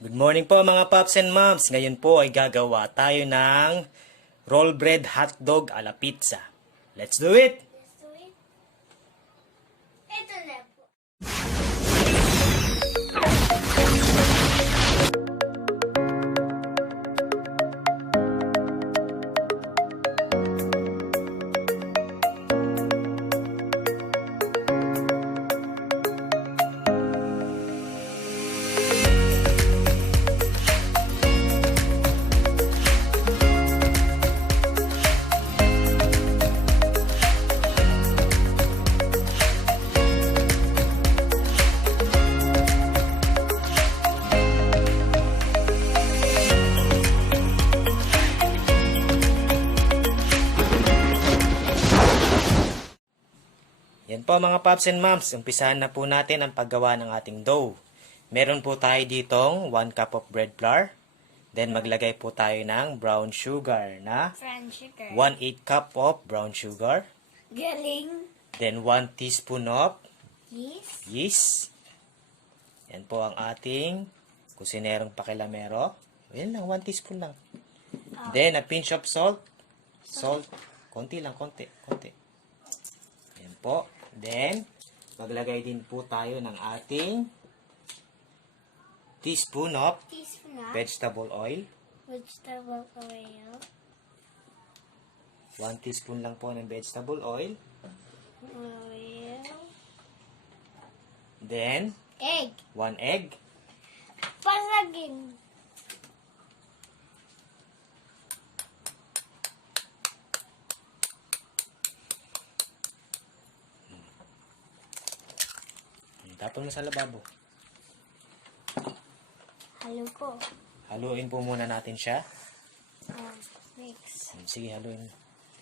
Good morning po mga Pops and Moms. Ngayon po ay gagawa tayo ng roll bread hotdog a la pizza. Let's do it! Let's do it. Ito na po. Yan po mga Pops and Moms. Umpisahan na po natin ang paggawa ng ating dough. Meron po tayo ditong 1 cup of bread flour. Then maglagay po tayo ng brown sugar na Brown sugar. 1/8 cup of brown sugar. Galing. Then 1 teaspoon of Yes. yeast. Yan po ang ating kusinerong pakilamero. Yan lang, 1 teaspoon lang. Then a pinch of salt. Salt, konti lang, konti. Yan po. Then, maglagay din po tayo ng ating teaspoon of Teaspoon of vegetable oil. vegetable oil. 1 teaspoon lang po ng vegetable oil. Oil. Then, Egg. 1 egg. Pasagin. Tapon mo sa lababo. Halo ko. Haluin po muna natin siya. Mix. Sige, haluin.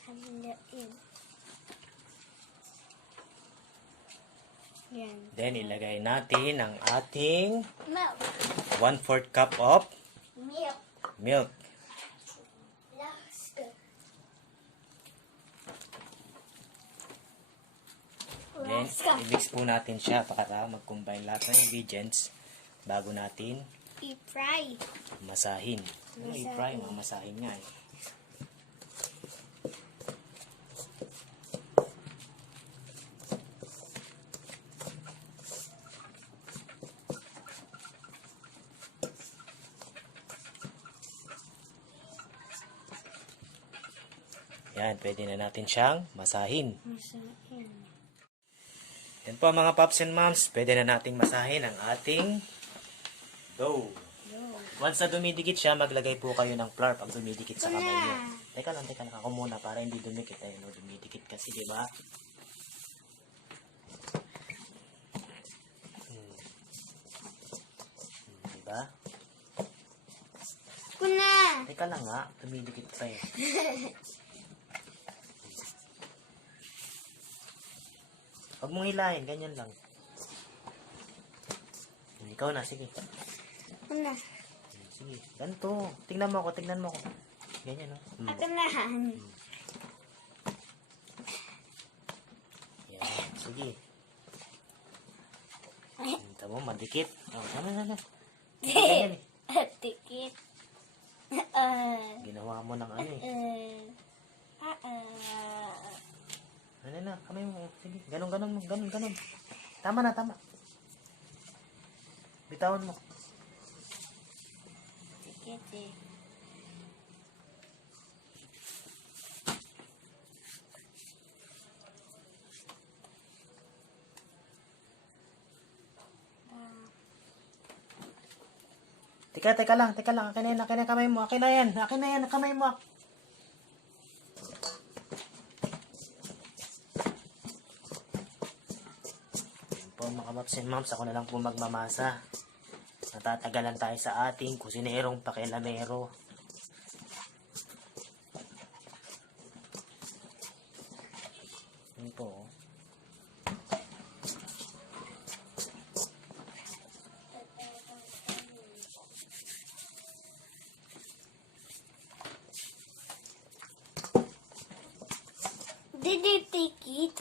Haluin. Yan. Then, ilagay natin ang ating Milk. 1/4 cup of Milk. milk. Last. Then, i-mix po natin siya para mag-combine lahat ng ingredients bago natin I-fry. masahin. Ano i-fry? Mamasahin nga eh. Yan, pwede na natin siyang masahin. Masahin. Yan po mga Pops and Moms, pwede na nating masahin ang ating dough. Once na dumidikit siya, maglagay po kayo ng flour pag dumidikit sa kamay niyo. Teka lang, ako muna para hindi dumikit. Ayun, no, dumidikit kasi, di ba? Diba? Kuna. Teka lang nga, dumidikit pa eh. Huwag mong hilahin, ganyan lang. Ikaw na, sige. Kuna. Sige, ganito. Tingnan mo ako. Ganyan, no? Ako na. Yan, sige. Hinta mo, madikit. Oh, ano. Ganyan eh. Tikit. Ginawa mo ng ano eh. Ano na, kamay mo. Sige, ganon mo. Ganon. Tama na. Bitawan mo. Tikit eh. Teka lang. Akin na yan, kamay mo. Akin na yan, kamay mo. Yan po mga Pops and Moms, ako na lang po magmamasa. Natatagalan tayo sa ating kusinerong pakilamero. Yan po. Did you take it?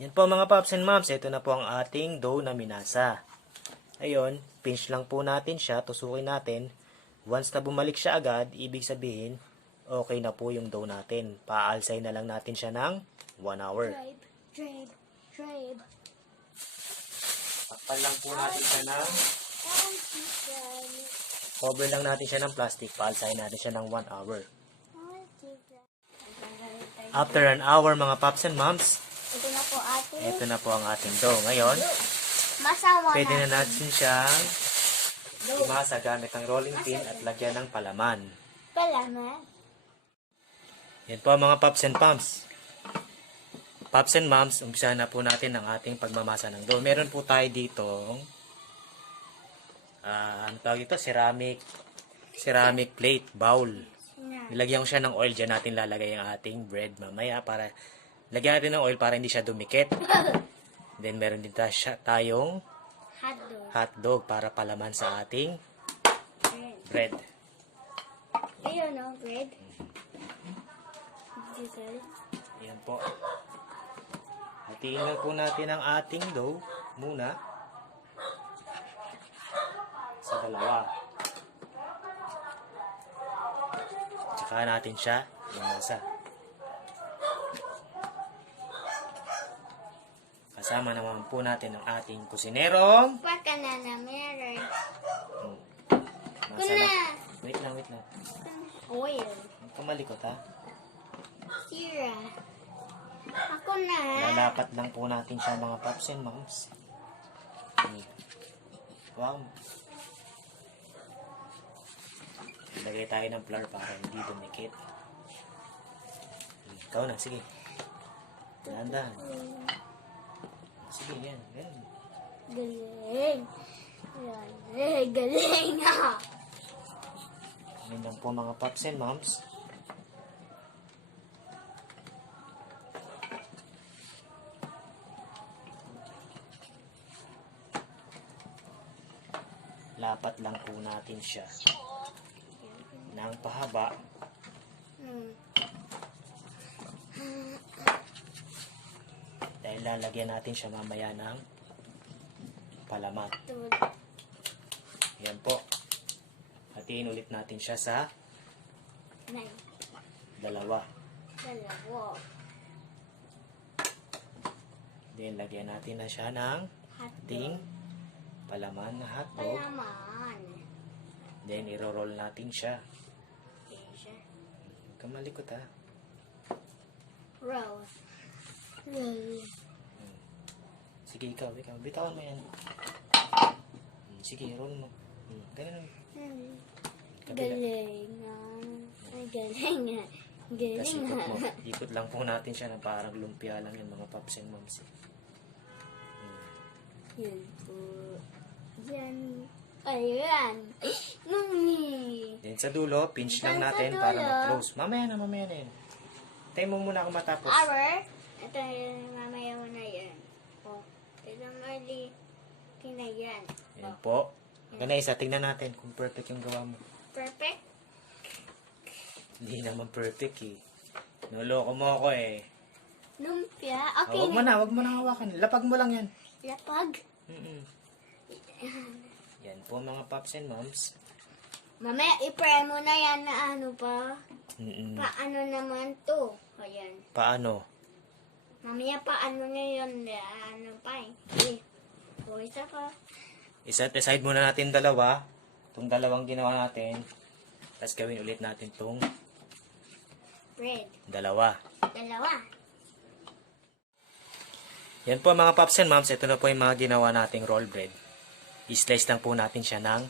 Yan po mga paps and moms, ito na po ang ating dough na minasa. Ayun, pinch lang po natin siya, tusukin natin. Once na bumalik siya agad, ibig sabihin, okay na po yung dough natin. Paalsay na lang natin siya ng 1 hour. Drape. Takpan lang po natin siya ng, And chicken. cover lang natin siya ng plastic, paalsay natin siya ng 1 hour. After an hour mga paps and moms, Ito na po ate. ito na po ang ating dough. Ngayon, Masawa pwede na. na natin siyang imasa gamit ang rolling pin at lagyan ng palaman. Palaman. Yan po mga paps and moms. Paps and moms, umpisa na po natin ang ating pagmamasa ng dough. Meron po tayo dito, ano tawag ito? Ceramic plate, bowl. Nilagyan ko siya ng oil. Diyan natin lalagay ang ating bread mamaya para lagyan natin ng oil para hindi siya dumikit. Then meron din tayong Hotdog. hotdog para palaman sa ating bread. Ayun o, bread. Dessert. Ayan po. Hatiin lang po natin ang ating dough muna sa dalawa. Tsaka natin siya imasa. Kasama naman po natin ang ating kusinerong Baka na meron. masa Kuna. na. Wait lang. Oil. Huwag ka malikot ha. Sira. Ako na. Lalapat lang po natin siya mga paps and moms. Wow. Lagay tayo ng flour para hindi dumikit. Ikaw na, sige. Dahan-dahan. Sige, yan. Galing. Galing ah. Yan lang po mga paps and moms. Lapat lang po natin siya ng pahaba. Dahil lalagyan natin siya mamaya ng palaman. Yan po. Hatiin ulit natin siya sa dalawa. Then lagyan natin na siya ng ating palaman na hotdog. Palaman. Then iro-roll natin siya. Okay. Huwag kang malikot ha. Roll. Sige, ikaw. Bitawan mo yan. Sige, roll mo. Ganun. Kabila. Galing ah. Ay, galing ah. Tapos Galing ikot mo. ah. Ikot lang po natin siya na parang lumpia lang yan mga paps and moms. Yan po. Yan. Ayan. Mami. Then sa dulo, pinch lang Sa natin dulo. para mag-close. Mamaya na yan. Tayo mo muna ako matapos. Hour. Ito yung mamaya mo na yan. Oh. Ito mali. Tingnan yan. Yan po. Ganun tingnan natin kung perfect yung gawa mo. Perfect? Hindi naman perfect eh. Nuloko mo ako eh. Lumpia? Okay Wag mo na hawakan. Lapag mo lang yan. Lapag? Yan po mga paps and moms. Mamaya i-pray mo na yan na ano pa. Mm-mm. Paano naman to? Ayan. Paano? Mamaya paano na yun? Ano pa eh. O isa pa. Iset aside muna natin dalawa. Itong dalawang ginawa natin. Tapos gawin ulit natin itong Bread. dalawa. Dalawa. Yan po mga paps and moms. Ito na po yung mga ginawa nating roll bread. I-slice lang po natin siya ng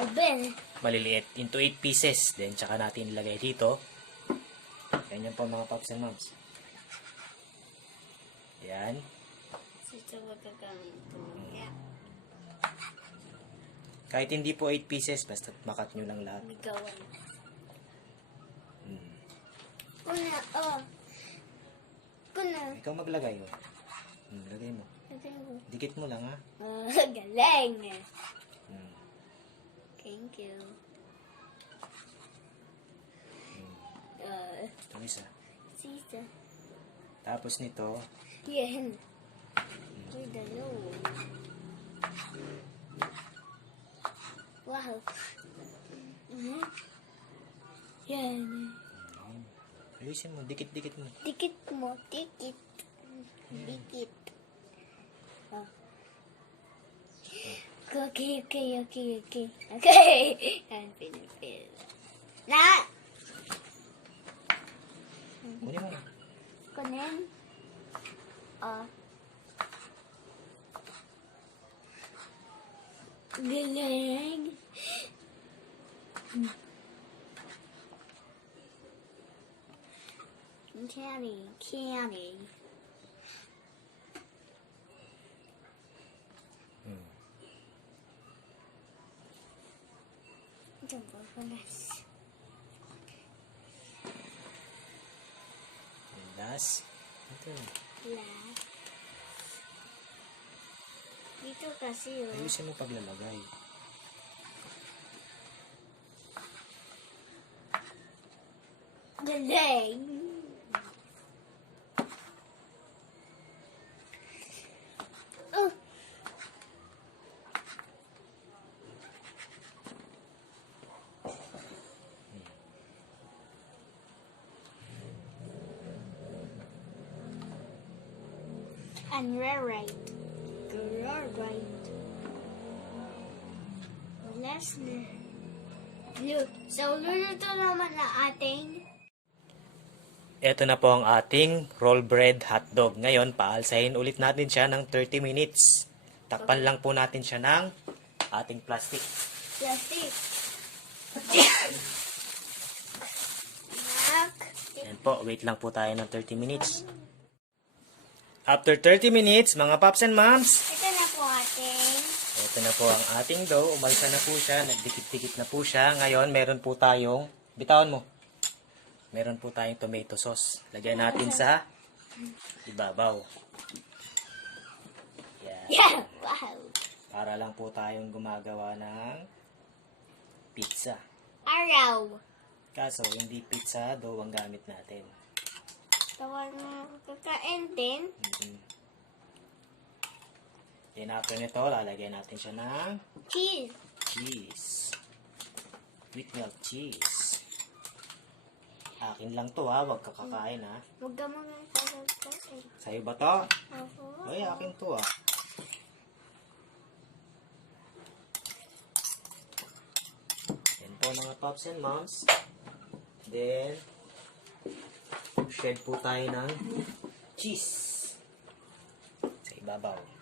Open. maliliit into 8 pieces. Then tsaka natin ilagay dito. Yan po mga paps and moms. Yan. Sito magagamit ko. Yeah. Kahit hindi po 8 pieces, basta makat nyo lang lahat. Bigawan. Kuna. Oh. Kuna. Ikaw maglagay. Oh. Lagay mo. Lagay mo. Dikit mo lang ha. Oh, galing. Hmm. Thank you. Ito isa. Sisa. Tapos nito, Yan. Uy, dalaw. Wow. Mhm. Yan. ayusin mo, dikit-dikit mo. Dikit mo, dikit. Dikit. Oh. Okay. Okay. Yan, pinipil. Na! Kunin mo. Kunin. Oh. Galing. Candy. Jumbo panas. Last. Ito. Last. Dito kasi oh. Ayusin mo paglalagay. Galing. Oh. And we're right. You're right. Last na. So, luluto naman na ating Ito na po ang ating roll bread hotdog. Ngayon, paalsahin ulit natin siya ng 30 minutes. Takpan lang po natin siya ng ating plastic. plastic. Nak. Yan po, wait lang po tayo ng 30 minutes. After 30 minutes, mga paps and moms, Ito na po ating ito na po ang ating dough. Umalsa na po siya, nagdikit-dikit na po siya. Ngayon, meron po tayong, bitawan mo. Meron po tayong tomato sauce. Lagyan natin sa ibabaw. Yan. Yeah! Wow! Para lang po tayong gumagawa ng pizza. Araw! Kaso, hindi pizza dough ang gamit natin. Tawag mo kakain din. Then after nito, lalagyan natin siya ng Cheese. cheese. With milk cheese. Akin lang to ha, wag kakakain ha. Huwag ka mga kakain. Sa'yo ba to? Ako. Ay, akin to ha. Yan po mga pops and moms. Then, shred po tayo ng cheese. Sa ibabaw.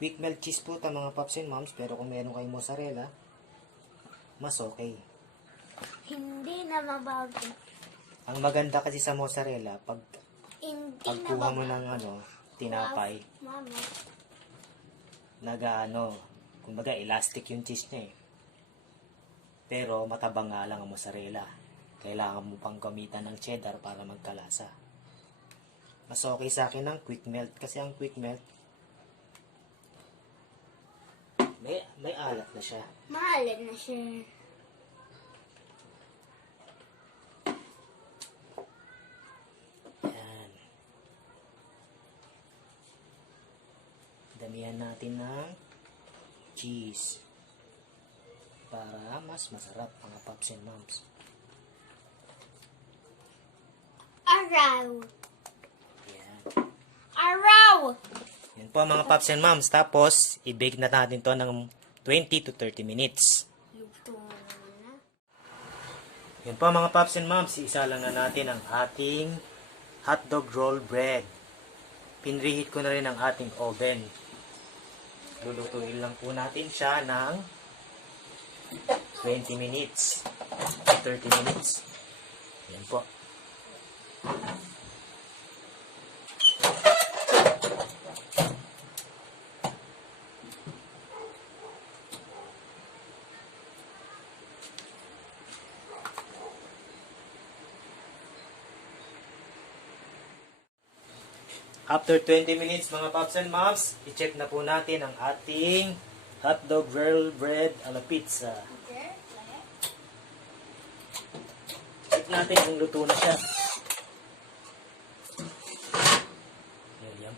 Quick melt cheese po ta mga pops and moms, pero kung meron kayong mozzarella, mas okay. Hindi na mabago. Ang maganda kasi sa mozzarella, Hindi na pagkuha mo mabago. ng tinapay, Mama. kumbaga elastic yung cheese niya eh. Pero matabang nga lang ang mozzarella. Kailangan mo pang gamitan ng cheddar para magkalasa. Mas okay sa akin ang quick melt kasi ang quick melt may alat na siya. Mahalan na siya. Yan. Damihan natin ng cheese para mas masarap mga pops and moms. Araw. Yan. Araw. Yan po mga pops and moms. Tapos, i-bake na natin to ng 20 to 30 minutes. Luto na. Yan po mga pops and moms. Isa lang na natin ang ating hotdog roll bread. Pinreheat ko na rin ang ating oven. Lulutuin lang po natin siya ng 20 minutes to 30 minutes. Yan po. After 20 minutes mga pops and moms, i-check na po natin ang ating hotdog roll bread a la pizza. Check natin kung luto na siya.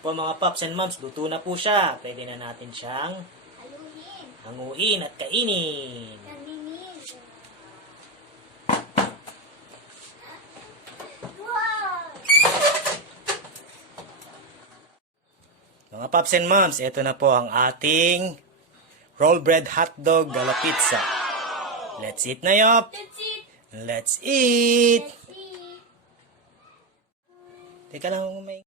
Po mga Pops and Moms, luto na po siya. Pwede na natin siyang Haluin. hanguin at kainin. Kaninin. Wow! Mga Pops and Moms, ito na po ang ating roll bread hotdog gala pizza. Let's eat na, Yop! That's it. Let's eat! Let's see. Teka lang, may...